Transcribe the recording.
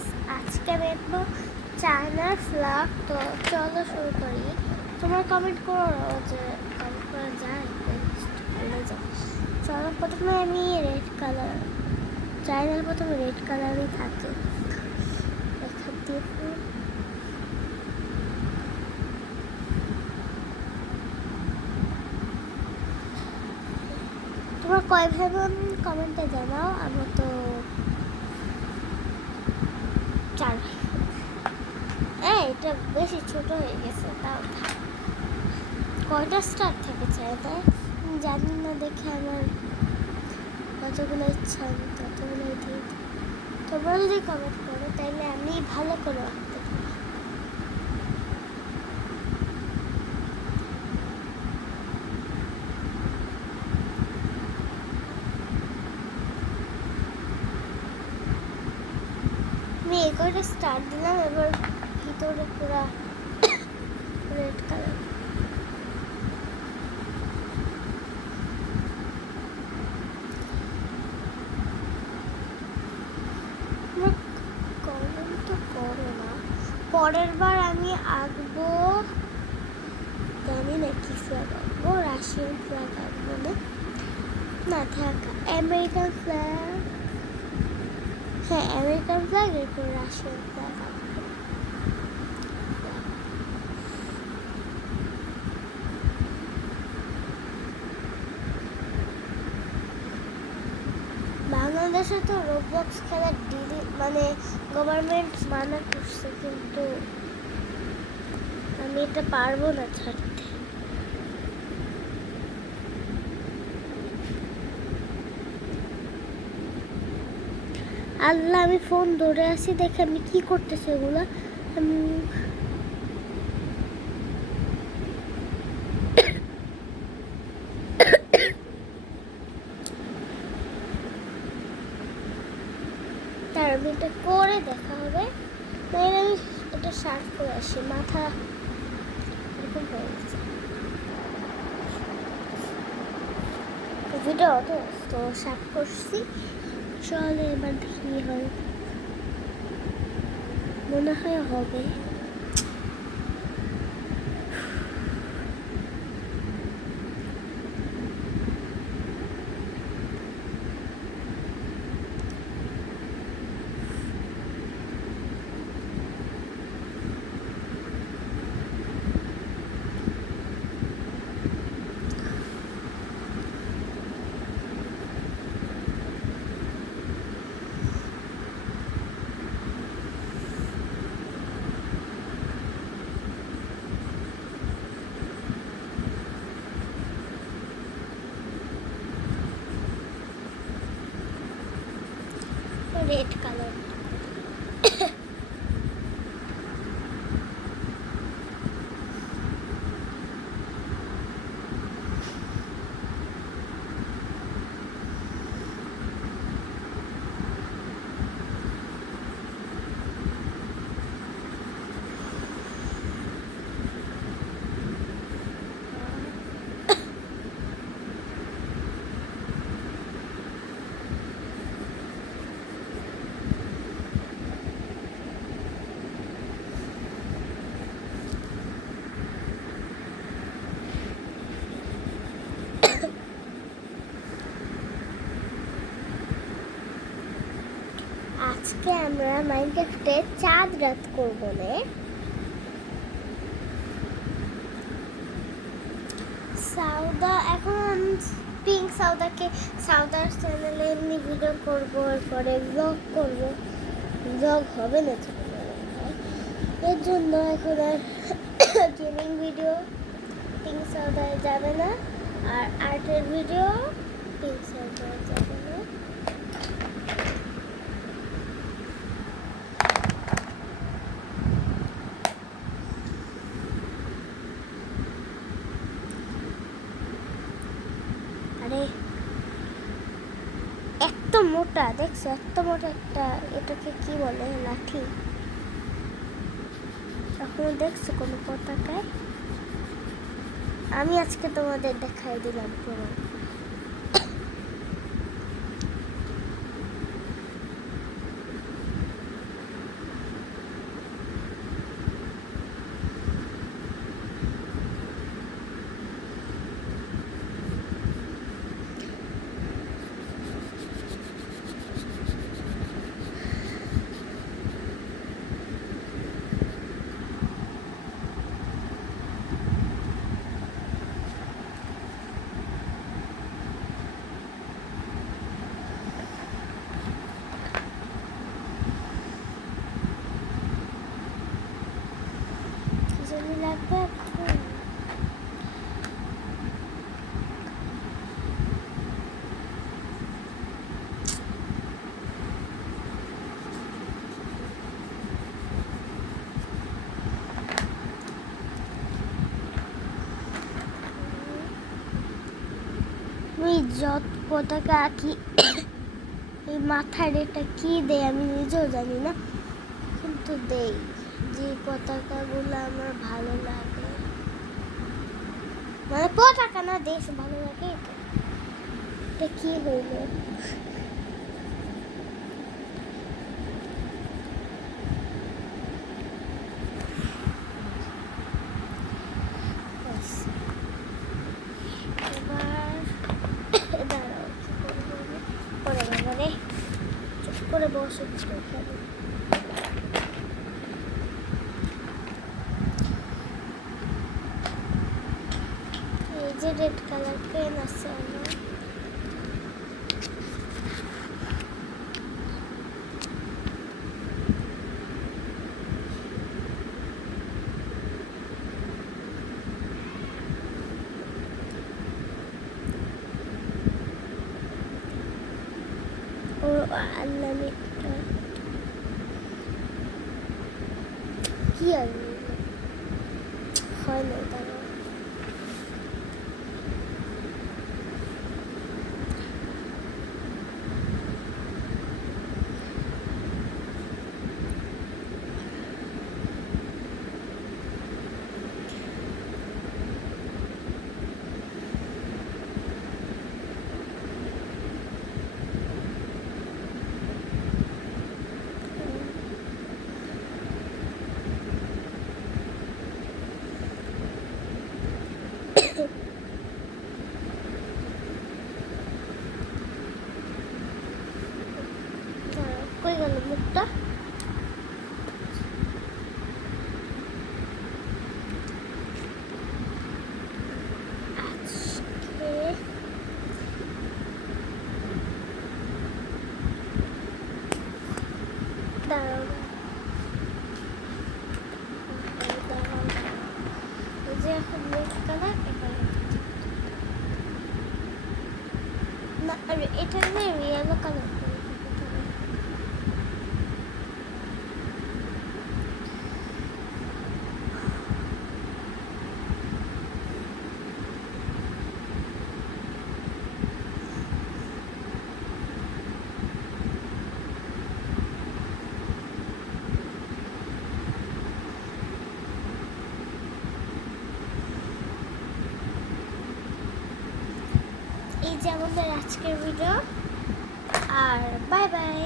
Guys, আজকে দেখবো চায়নার ফ্ল্যাগ। তো চলো শুরু করি। তোমরা কমেন্ট করো যে কমেন্ট করা যায় চলো। প্রথমে আমি রেড কালার, চায়নার প্রথমে রেড কালারই থাকে এখান দিয়ে। তোমরা কয় ভাবেন কমেন্টে জানাও। আমরা তো 4 ভাই। এটা বেশি ছোট হয়ে গেছে, তাও কয়টা স্টার থেকে চায়নায় জানি না, দেখে আমার যতগুলো ইচ্ছা আমি ততগুলোই দিই। তোমরা যদি কমেন্ট করো তাহলে আমি ভালো করে রাখতে পারি। আমি এই কয়টা স্টার দিলাম, এবার ভিতরে পুরা রেড কালার। কমেন্ট তো করো না। পরের বার আমি আঁকবো, জানি না কি ফ্ল্যাগ আঁকবো, রাশিয়ান ফ্ল্যাগ আঁকবো না থাক আমেরিকান ফ্ল্যাগ। হ্যাঁ, আমেরিকান ফ্ল্যাগ, এরপর রাশিয়ান ফ্ল্যাগ আঁকবো। বাংলাদেশে তো রোবলক্স খেলা মানে গভর্নমেন্ট মানা করছে, কিন্তু আমি এটা পারবো না ছাড়তে। আল্লাহ, আমি ফোন ধরে আছি দেখে আমি কি করতেছি এগুলা। তার এটা করে দেখা হবে। আমি এটা শার্প করে আসি, মাথা এরকম হয়ে গেছে। ভিডিও তো শার্প করছি। চলে এবার দেখি হয়, মনে হয় হবে। রেড কালার আজকে আমরা মাইনক্রাফটে চাঁদ রাত করবো না। সাউদা এখন পিঙ্ক সাউদাকে সাউদার চ্যানেলে এমনি ভিডিও করবো, এরপরে ব্লগ করবো। ব্লগ হবে না এর জন্য এখন আর গেমিং ভিডিও পিঙ্ক সাউদায় যাবে না, আর আর্টের ভিডিও পিঙ্ক সাউদায় যাবে না। আরে এত মোটা, দেখছো এত মোটা একটা, এটাকে কি বলে, লাঠি? এখনো দেখছো কোনো পতাকায়? আমি আজকে তোমাদের দেখাই দিলাম প্রমাণ। লাগবে এখন? আমি যত পতাকা আঁকি এই মাথার এটা কি দেয় আমি নিজেও জানি না, কিন্তু দেই যে পতাকাগুলো আমার ভালো লাগে, মানে পতাকা না দেশ ভালো লাগে। এটা কি হইল? এবার দাঁড়াও, কি করবো আমি? পরে বাবারে চুপ করে বসে এই যে রেড কালার পেন আছে আমার, ও আল্লাহ কি আর হয় না দাঁড়াও। কই গেল মুখটা? আজকে দাঁড়াও দাঁড়াও, এই যে এখন রেড কালার, এবার না আরে এটা না ইয়েলো কালার করে দিতে হবে। এই যে আমাদের আজকের ভিডিও, আর বাই বাই।